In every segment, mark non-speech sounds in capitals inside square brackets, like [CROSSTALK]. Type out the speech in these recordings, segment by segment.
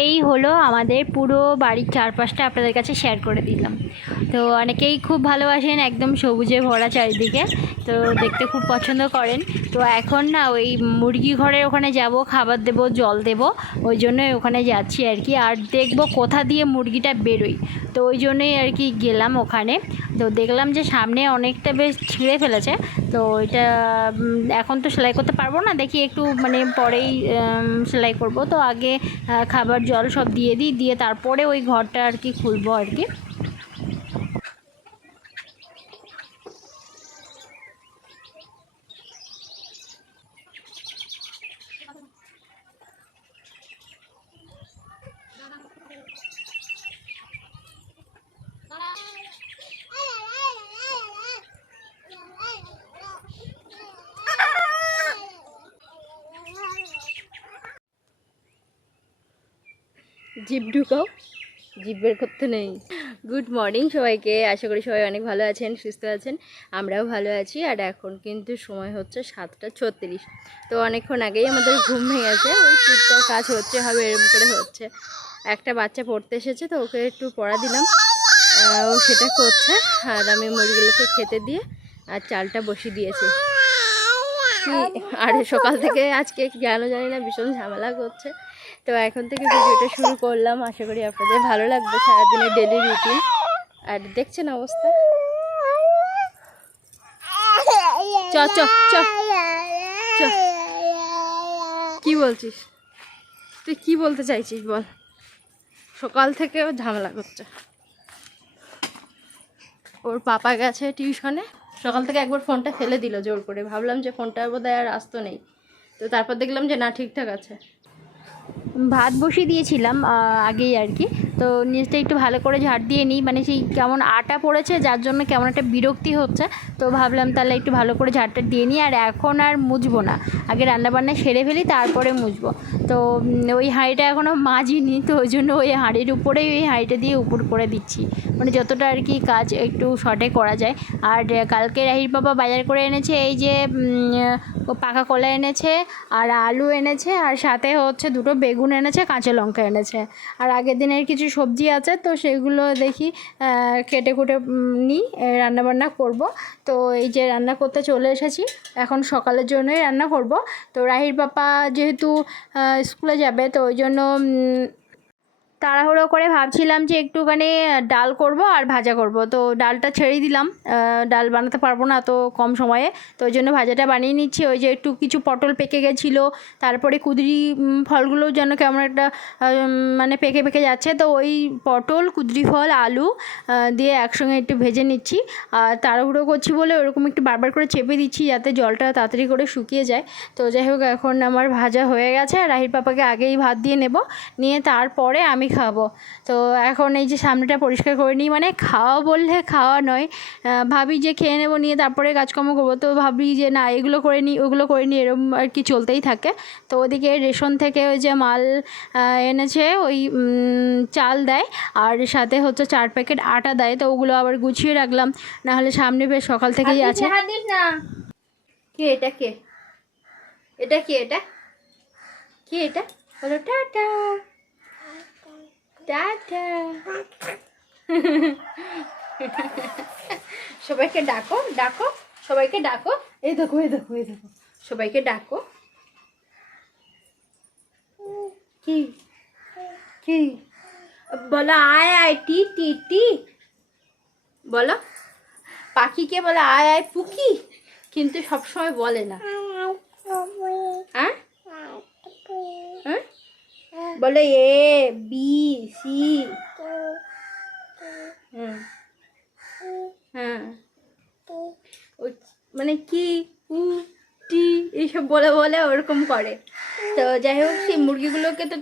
এই হলো আমাদের পুরো বাড়ির চারপাশটা আপনাদের কাছে শেয়ার করে দিলাম। তো অনেকেই খুব ভালোবাসেন একদম সবুজে ভরা চারিদিকে, তো দেখতে খুব পছন্দ করেন। তো এখন না ওই মুরগি ঘরের ওখানে যাব, খাবার দেব, জল দেব, ওই জন্যই ওখানে যাচ্ছি আর কি। আর দেখব কোথা দিয়ে মুরগিটা বেরোয়। তো ওই জন্যই আর কি গেলাম ওখানে। তো দেখলাম যে সামনে অনেকটা বেশ ছিঁড়ে ফেলেছে। তো এটা এখন তো সেলাই করতে পারব না। দেখি একটু মানে পরেই সেলাই করব। তো আগে খাবার জল সব দিয়ে দিই। দিয়ে তারপরে ওই ঘরটা আর কি খুলবো আর কি। জিপ ঢুকাও। জিপ বের করতে নেই। গুড মর্নিং সবাইকে। আশা করি সবাই অনেক ভালো আছেন, সুস্থ আছেন। আমরাও ভালো আছি। আর এখন কিন্তু সময় হচ্ছে সাতটা ছত্রিশ। তো অনেকক্ষণ আগেই আমাদের ঘুম ভেঙে গেছে ওই টুকটাক কাজ হচ্ছে, হবে এরকম করে হচ্ছে। একটা বাচ্চা পড়তে এসেছে তো ওকে একটু পড়া দিলাম। ও সেটা করছে। আর আমি মুরগিগুলোকে খেতে দিয়ে আর চালটা বসিয়ে দিয়েছি। আর সকাল থেকে আজকে কেন জানি না ভীষণ ঝামেলা করছে। তো এখন থেকে ভিডিওটা শুরু করলাম। আশা করি আপনাদের ভালো লাগবে সারাদিনের ডেলি রুটিন আর দেখছেন অবস্থা? চ চ চ কি বলছিস? তুই কি বলতে চাইছিস বল? সকাল থেকে ঝামেলা করছে। ওর পাপা গেছে টিউশনে। সকাল থেকে একবার ফোনটা ফেলে দিল জোর করে। ভাবলাম যে ফোনটা বোধহয় আর আসতো নেই। তো তারপর দেখলাম যে না, ঠিকঠাক আছে। ভাত বসিয়ে দিয়েছিলাম আগেই আর কি। তো নিচটা একটু ভালো করে ঝাড় দিয়ে নিই। মানে সেই কেমন আটা পড়েছে, যার জন্য কেমন একটা বিরক্তি হচ্ছে। তো ভাবলাম তাহলে একটু ভালো করে ঝাড়টা দিয়ে নিই। আর এখন আর মুছবো না। আগে রান্নাবান্না সেরে ফেলি, তারপরে মুছবো। তো ওই হাঁড়িটা এখনও মাজিনি, তো ওই জন্য ওই হাঁড়ির উপরেই ওই হাঁড়িটা দিয়ে উপর করে দিচ্ছি। মানে যতটা আর কি কাজ একটু শর্টে করা যায়। আর কালকে রাহির বাবা বাজার করে এনেছে, এই যে পাকা কলা এনেছে, আর আলু এনেছে, আর সাথে হচ্ছে দুটো বেগুন এনেছে, কাঁচা লঙ্কা এনেছে। আর আগের দিনের কিছু সবজি আছে, তো সেগুলো দেখি কেটে কুটে নিই রান্নাবান্না করব। তো এই যে রান্না করতে চলে এসেছি, এখন সকালের জন্যই রান্না করব। তো রাহির পাপা যেহেতু স্কুলে যাবে, তো ওই জন্য তাড়াহুড়ো করে ভাবছিলাম যে একটুখানি ডাল করব আর ভাজা করব। তো ডালটা ছেড়ে দিলাম। ডাল বানাতে পারব না তো কম সময়ে। তো ওই জন্য ভাজাটা বানিয়ে নিচ্ছি। ওই যে একটু কিছু পটল পেকে গেছিল, তারপরে কুদরি ফলগুলো যেন কেমন একটা মানে পেকে পেকে যাচ্ছে। তো ওই পটল, কুদরি ফল, আলু দিয়ে একসঙ্গে একটু ভেজে নিচ্ছি। আর তাড়াহুড়ো করছি বলে ওরকম একটু বারবার করে চেপে দিচ্ছি যাতে জলটা তাড়াতাড়ি করে শুকিয়ে যায়। তো যাই হোক, এখন আমার ভাজা হয়ে গেছে। রাহির পাপাকে আগেই ভাত দিয়ে নেব। নিয়ে তারপরে আমি খাব। তো এখন এই যে সামনেটা পরিষ্কার করে নিই মানে খাওয়া বললে খাওয়া নয় ভাবি যে খেয়ে নেব নিয়ে তারপরে কাজকর্ম করব। তো ভাবি যে না এগুলো করে নিই ওগুলো করে নিই এরকম আর কি চলতেই থাকে। তো ওদিকে রেশন থেকে ওই যে মাল এনেছে ওই চাল দেয় আর সাথে হচ্ছে চার প্যাকেট আটা দেয়। তো ওগুলো আবার গুছিয়ে রাখলাম নাহলে সামনে বেশ সকাল থেকেই আছে। কে এটা কে? এটা কে এটা? কে এটা? বলো টাটা। টাটা [LAUGHS] সবাইকে ডাকো ডাকো সবাইকে ডাকো। এই দেখো এই দেখো এই দেখো সবাইকে ডাকো। কি? কি? বলো আয় আয় টি টি টি। বলো পাখিকে বলে আয় আয় পুকি। কিন্তু সবসময় বলে না। হ্যাঁ হ্যাঁ বলে এ বি সি হ্যাঁ মানে কি, উ, টি, এইসব বলে বলে ওরকম করে। তো যাই হোক, সেই মুরগিগুলোকে তো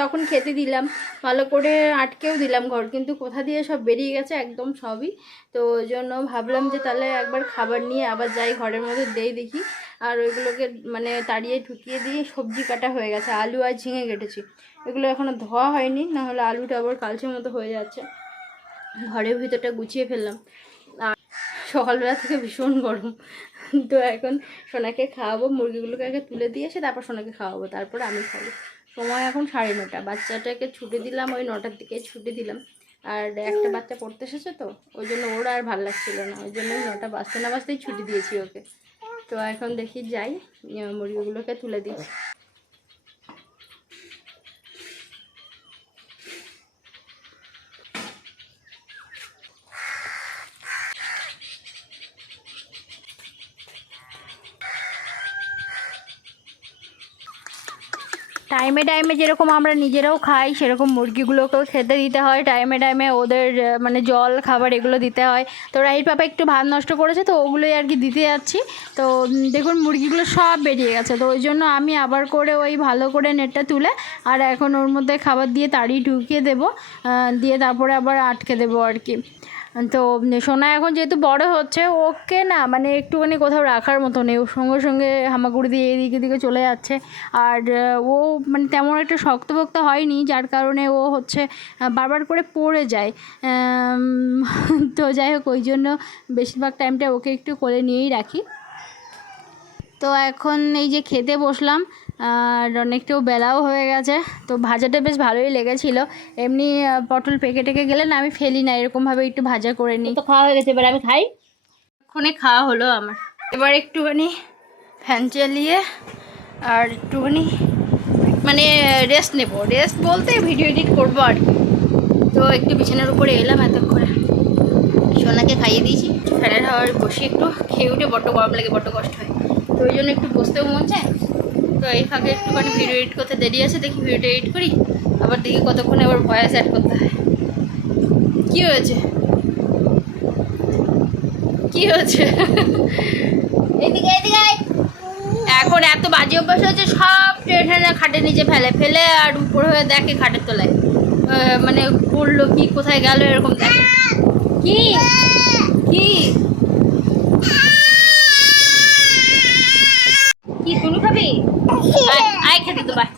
তখন খেতে দিলাম। ভালো করে আটকেও দিলাম ঘর, কিন্তু কোথা দিয়ে সব বেরিয়ে গেছে একদম সবই। তো ওই জন্য ভাবলাম যে তাহলে একবার খাবার নিয়ে আবার যাই ঘরের মধ্যে, দেই দেখি। আর ওইগুলোকে মানে তাড়িয়ে ঢুকিয়ে দিয়ে সবজি কাটা হয়ে গেছে, আলু আর ঝিঙে কেটেছি। এগুলো এখনও ধোয়া হয়নি, না হলে আলুটা আবার কালচের মতো হয়ে যাচ্ছে। ঘরের ভিতরটা গুছিয়ে ফেললাম। আর সকালবেলা থেকে ভীষণ গরম। তো এখন সোনাকে খাওয়াবো, মুরগিগুলোকে আগে তুলে দিয়ে এসে তারপর সোনাকে খাওয়াবো, তারপর আমি খাব। সময় এখন সাড়ে নটা, বাচ্চাটাকে ছুটি দিলাম, ওই নটার দিকে ছুটি দিলাম। আর একটা বাচ্চা পড়তে এসেছে তো, ওই জন্য ওর আর ভালো লাগছিল না, ওই জন্য নটা বাজতে না বাজতেই ছুটি দিয়েছি ওকে। তো এখন দেখি যাই মুরগিগুলোকে তুলে দিচ্ছি টাইমে টাইমে যেরকম আমরা নিজেরাও খাই, সেরকম মুরগিগুলোকেও খেতে দিতে হয়। টাইমে টাইমে ওদের মানে জল, খাবার এগুলো দিতে হয়। তো রাহির পাপা একটু ভাত নষ্ট করেছে, তো ওগুলোই আর কি দিতে যাচ্ছি। তো দেখুন মুরগিগুলো সব বেরিয়ে গেছে। তো ওই জন্য আমি আবার করে ওই ভালো করে নেটটা তুলে আর এখন ওর মধ্যে খাবার দিয়ে তাড়ি ঢুকিয়ে দেবো দিয়ে তারপরে আবার আটকে দেবো আর কি। তো সোনা এখন যেহেতু বড় হচ্ছে, ওকে না মানে একটুখানি কোথাও রাখার মতো নেই। ওর সঙ্গে সঙ্গে হামাগুড়ি দিয়ে এদিকে দিকে চলে যাচ্ছে। আর ও মানে তেমন একটা শক্তপোক্ত হয়নি, যার কারণে ও হচ্ছে বারবার করে পড়ে যায়। [LAUGHS] তো যাই হোক, ওই জন্য বেশিরভাগ টাইমটা ওকে একটু কোলে নিয়েই রাখি। তো এখন এই যে খেতে বসলাম আর অনেকটাও বেলাও হয়ে গেছে তো ভাজাটা বেশ ভালোই লেগেছিল। এমনি পটল পেকে টেকে গেলে না আমি ফেলি না এরকমভাবে একটু ভাজা করে নিই। তো খাওয়া হয়ে গেছে এবার আমি খাই। এক্ষুনি খাওয়া হলো আমার। এবার একটুখানি ফ্যান চালিয়ে আর একটুখানি মানে রেস্ট নেব। রেস্ট বলতে ভিডিও এডিট করব আর কি। তো একটু বিছানার উপরে এলাম এতক্ষণে। সোনাকে খাইয়ে দিয়েছি। ফ্যানের হাওয়ায় বসে একটু। খেয়ে উঠে বড্ড গরম লাগে বড্ড কষ্ট হয়। তো ওই জন্য একটু বসতেও মন চায়। তো এই ফাঁকে একটুখানি ভিডিও এডিট করতে দেরি আছে দেখি ভিডিওটা এডিট করি। আবার দেখি কতক্ষণে আবার ভয়েস অ্যাড করতে হয়। কী হয়েছে? কী হয়েছে? এদিকে এদিকে। আয়। এখন এত বাজে অভ্যাস হয়েছে সব টেনে খাটের নিচে ফেলে ফেলে আর উপর হয়ে দেখে খাটের তলায়। মানে পড়ল কি কোথায় গেল এরকম দেখে। কি? কি তুলু খাবি আয়, আয় খেতে তো বাই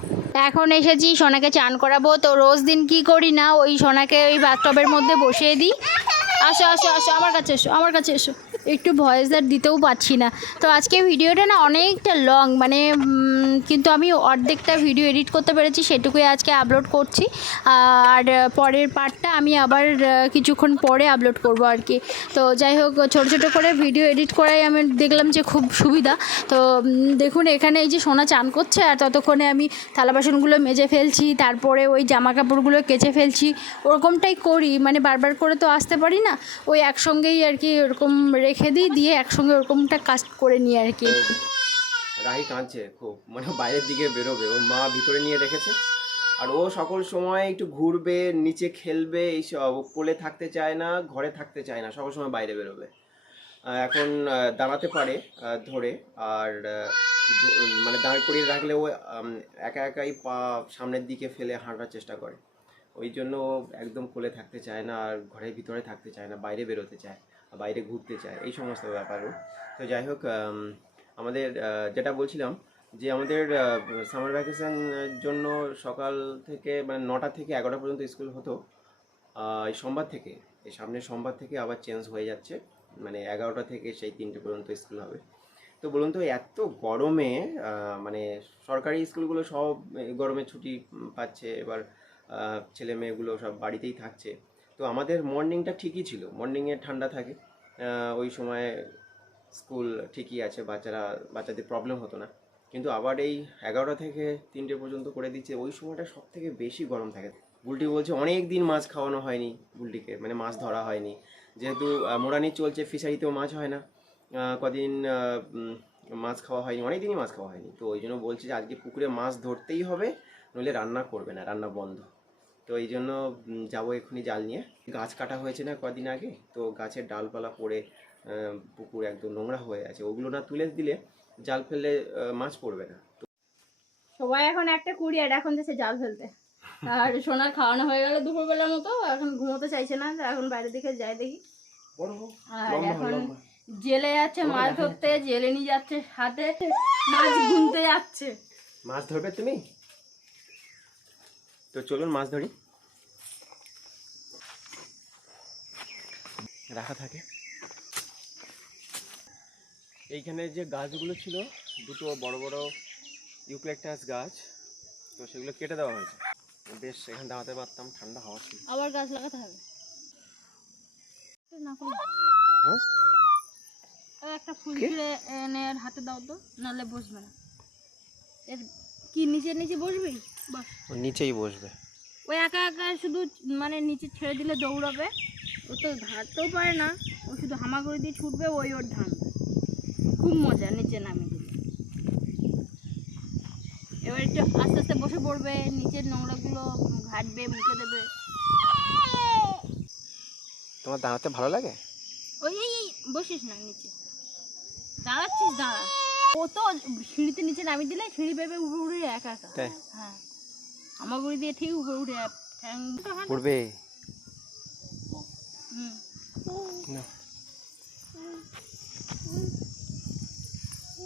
এখন এসেছি সোনাকে চান করাবো। তো রোজ দিন কি করি না, ওই সোনাকে ওই বাথটবের মধ্যে বসিয়ে দিই। আসো আসো আসো, আমার কাছে এসো, আমার কাছে এসো। একটু ভয়েস দিতেও পারছি না। তো আজকে ভিডিওটা না অনেকটা লং মানে কিন্তু আমি অর্ধেকটা ভিডিও এডিট করতে পেরেছি, সেটুকুই আজকে আপলোড করছি। আর পরের পার্টটা আমি আবার কিছুক্ষণ পরে আপলোড করব আর কি। তো যাই হোক, ছোটো ছোটো করে ভিডিও এডিট করাই আমি দেখলাম যে খুব সুবিধা। তো দেখুন, এখানে এই যে সোনা চান করছে, আর ততক্ষণে আমি থালা বাসনগুলো মেজে ফেলছি, তারপরে ওই জামা কাপড়গুলো কেচে ফেলছি। ওরকমটাই করি মানে বারবার করে তো আসতে পারি না। ওই একসঙ্গেই আর কি ওরকম রেখে দিই, দিয়ে একসঙ্গে ওরকমটা কাজ করে নিই আর কি। রাহি কাঁদছে খুব। মানে বাইরের দিকে বেরোবে ওর মা ভিতরে নিয়ে রেখেছে। আর ও সকল সময় একটু ঘুরবে, নিচে খেলবে, এইসব। ও কোলে থাকতে চায় না, ঘরে থাকতে চায় না, সকল সময় বাইরে বেরোবে। এখন দাঁড়াতে পারে ধরে। আর মানে দাঁড় করিয়ে রাখলে ও একা একাই পা সামনের দিকে ফেলে হাঁটার চেষ্টা করে। ওই জন্য ও একদম কোলে থাকতে চায় না, আর ঘরের ভিতরে থাকতে চায় না, বাইরে বেরোতে চায়, বাইরে ঘুরতে চায়। এই সমস্ত ব্যাপারও তো যাই হোক আমাদের যেটা বলছিলাম, যে আমাদের সামার ভ্যাকেশন জন্য সকাল থেকে মানে নটা থেকে এগারোটা পর্যন্ত স্কুল হতো। এই সোমবার থেকে, এই সামনের সোমবার থেকে আবার চেঞ্জ হয়ে যাচ্ছে। মানে এগারোটা থেকে সেই তিনটে পর্যন্ত স্কুল হবে। তো বলুন তো, এত গরমে মানে সরকারি স্কুলগুলো সব গরমে ছুটি পাচ্ছে, এবার ছেলে মেয়েগুলো সব বাড়িতেই থাকছে। তো আমাদের মর্নিংটা ঠিকই ছিল। মর্নিংয়ে ঠান্ডা থাকে। ওই সময় স্কুল ঠিকই আছে, বাচ্চারা, বাচ্চাদের প্রবলেম হতো না। কিন্তু আবার এই এগারোটা থেকে তিনটে পর্যন্ত করে দিচ্ছে, ওই সময়টা সব থেকে বেশি গরম থাকে। বুলটি বলছে অনেক দিন মাছ খাওয়ানো হয়নি বুলটিকে মানে মাছ ধরা হয়নি। যেহেতু মোড়ানি চলছে, ফিশারিতেও মাছ হয় না। কদিন মাছ খাওয়া হয়নি অনেক দিনই মাছ খাওয়া হয়নি। তো ওই জন্য বলছে যে আজকে পুকুরে মাছ ধরতেই হবে, নইলে রান্না করবে না, রান্না বন্ধ। তো এই জন্য যাব এক্ষুনি জাল নিয়ে। গাছ কাটা হয়েছে না কদিন আগে, তো গাছের ডালপালা পড়ে পুকুর একদম নোংরা হয়ে আছে। ওগুলো না তুলে দিলে জাল ফেললে মাছ পড়বে না। সবাই এখন একটা কুড়ি আর এখন যাচ্ছে জাল ফেলতে। আর সোনার খাওয়ানো হয়ে গেল দুপুরবেলার মতো এখন ঘুমোতে চাইছে না এখন বাইরের দিকে যাই দেখি। আর এখন জেলে যাচ্ছে মাছ ধরতে জেলে নিয়ে যাচ্ছে হাতে মাছ গুনতে যাচ্ছে। মাছ ধরবে তুমি? তো চলুন মাছ ধরি। রাখা থাকে। এইখানে যে গাছগুলো ছিল দুটো বড় বড় ইউক্লেকটাস গাছ তো সেগুলো কেটে দেওয়া হয়েছে। বেশ এখানে দাঁড়াতে পারতাম ঠান্ডা হাওয়া ছিল। আবার গাছ লাগাতে হবে। হ্যাঁ? একটা ফুল ছিঁড়ে এনে আর হাতে দাও তো নাহলে বসবে না। এর কি নিচে নিচে বসবি? বাস। নিচেই বসবে। ওই একা একা শুধু মানে নিচে ছেড়ে দিলে দৌড়াবে। ও তো ধারতেও পারে না। ও শুধু হামাগুড়ি দিয়ে ছুটবে ওই ওর ধান। খুব মজা নিচে নামিয়ে দিলে এবার একটু আস্তে আস্তে বসে পড়বে নিচের নোংরাগুলো ঘাটবে মুখে দেবে। তোমার দাঁড়াতে ভালো লাগে? ওই বসিস না নিচে। দাঁড়াচ্ছিস দাঁড়া। ও তো সিঁড়িতে নিচে নামিয়ে দিলে সিঁড়ি পেবে উপরে উঠে একা একা। হ্যাঁ। আমার হামাগুড়ি দিয়ে ঠিক উপরে উঠে ঠ্যাং। পড়বে হুম। না।